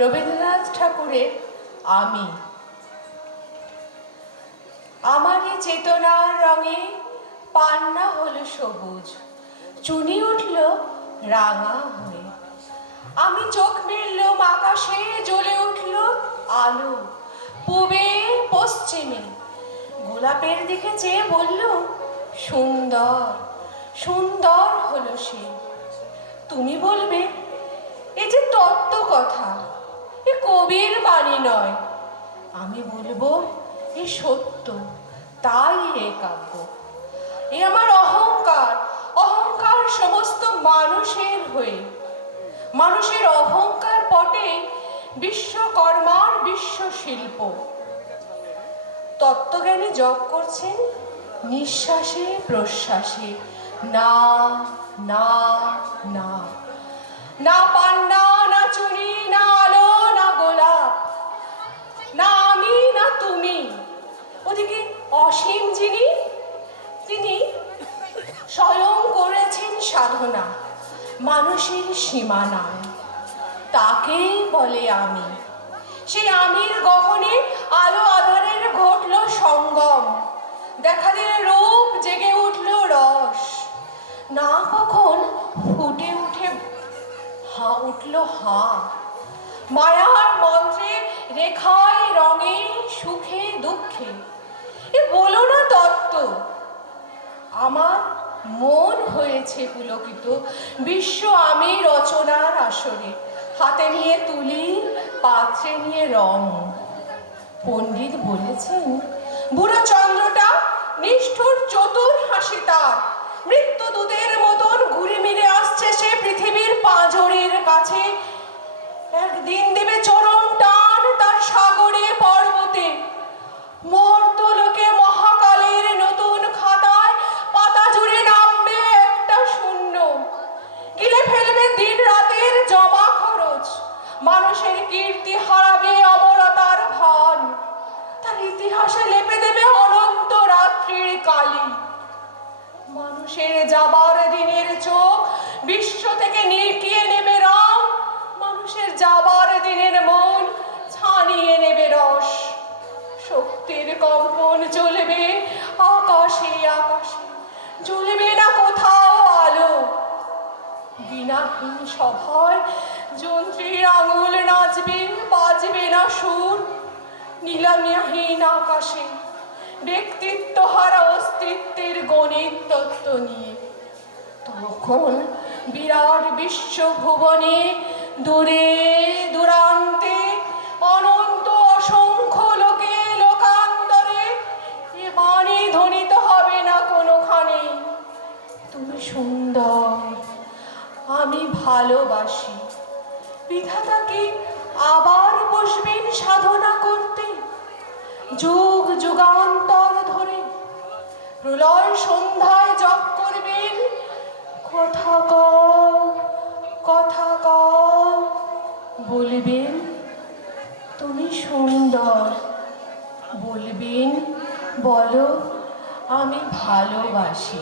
রবীন্দ্রনাথ ঠাকুরের আমি। আমারই চেতনার রঙে পান্না হলো সবুজ, চুনি উঠল রাঙা হয়ে। আমি চোখ মেললুম আকাশে, জ্বলে উঠল আলো পূবে পশ্চিমে। গোলাপের দিকে চেয়ে বললুম, সুন্দর সুন্দর হলো সে। তুমি বলবে, এ যে তত্ত্ব কথা, এ কবির বাণী নয়। আমি বলবো, এ সত্য, তাই এ কাব্য। এ আমার অহংকার, অহংকার সমস্ত মানুষের হয়ে। মানুষের অহংকার পটে বিশ্বকর্মার বিশ্ব শিল্প। তত্ত্বজ্ঞানী জপ করছেন নিঃশ্বাসে প্রশ্বাসে, না না না। না পান্না, না চুনি, না আলো, না গোলাপ, না আমি, না তুমি। ওদিকে অসীম যিনি, তিনি স্বয়ং করেছেন সাধনা মানুষের সীমানায়। তাকেই বলে আমি। সেই আমির গহনে আলো আধারের ঘটল সঙ্গম। দেখা দিল রূপ, জেগে উঠল রস। না কখন ফুটে উঠে উঠল হা। মায়ার মন্ত্রে, রেখায়, রঙে, সুখে দুঃখে। এ বলো না তত্ত্ব। আমার মন হয়েছে পুলকিত বিশ্ব আমি রচনার আসরে। হাতে নিয়ে তুলি, পাত্রে নিয়ে রং। পণ্ডিত বলেছেন, বুড়ো চন্দ্রটা নিষ্ঠুর চতুর হাসি তার। মৃত্যুদূতের মতন ঘুরে মিলে আসছে সে পৃথিবীর পাঁজরের কাছে। একদিন দেবে চরম টান তার সাগরে পর্বতে। মর্তলোকে মহাকালের নতুন খাতায় পাতা জুড়ে নামবে একটা শূন্য। গিলে ফেলবে দিন রাতের জমা খরচ। মানুষের কীর্তি হারাবে অমরতার ভান। তার ইতিহাসে লেপে দেবে অনন্ত রাত্রির কালি। মানুষের যাবার দিনের চোখ বিশ্ব থেকে নিকিয়ে নেবে রং। মানুষের যাবার দিনের মন ছানিয়ে নেবে রস। শক্তির কম্পন চলবে আকাশে আকাশে, জ্বলবে না কোথাও আলো। বিনাহীন সভায় যন্ত্রীর আঙুল নাচবে, বাজবে না সুর। নীলামিহীন আকাশে ব্যক্তিত্ব হারা অস্তিত্বের গণিত তত্ত্ব নিয়ে। তখন বিরাট বিশ্ব ভুবনে, দূরে দূরান্তে, অনন্ত অসংখ্য লোকে লোকান্তরে এ বাণী ধ্বনিত হবে না কোনোখানে, তুমি সুন্দর, আমি ভালোবাসি। বিধাতা কি আবার বসবেন সাধনা করতে যুগ যুগান্তর ধরে? প্রলয় সন্ধ্যায় জপ করবেন, কথা কও কথা কও, বলবেন তুমি সুন্দর। বলবেন, বলো আমি ভালোবাসি।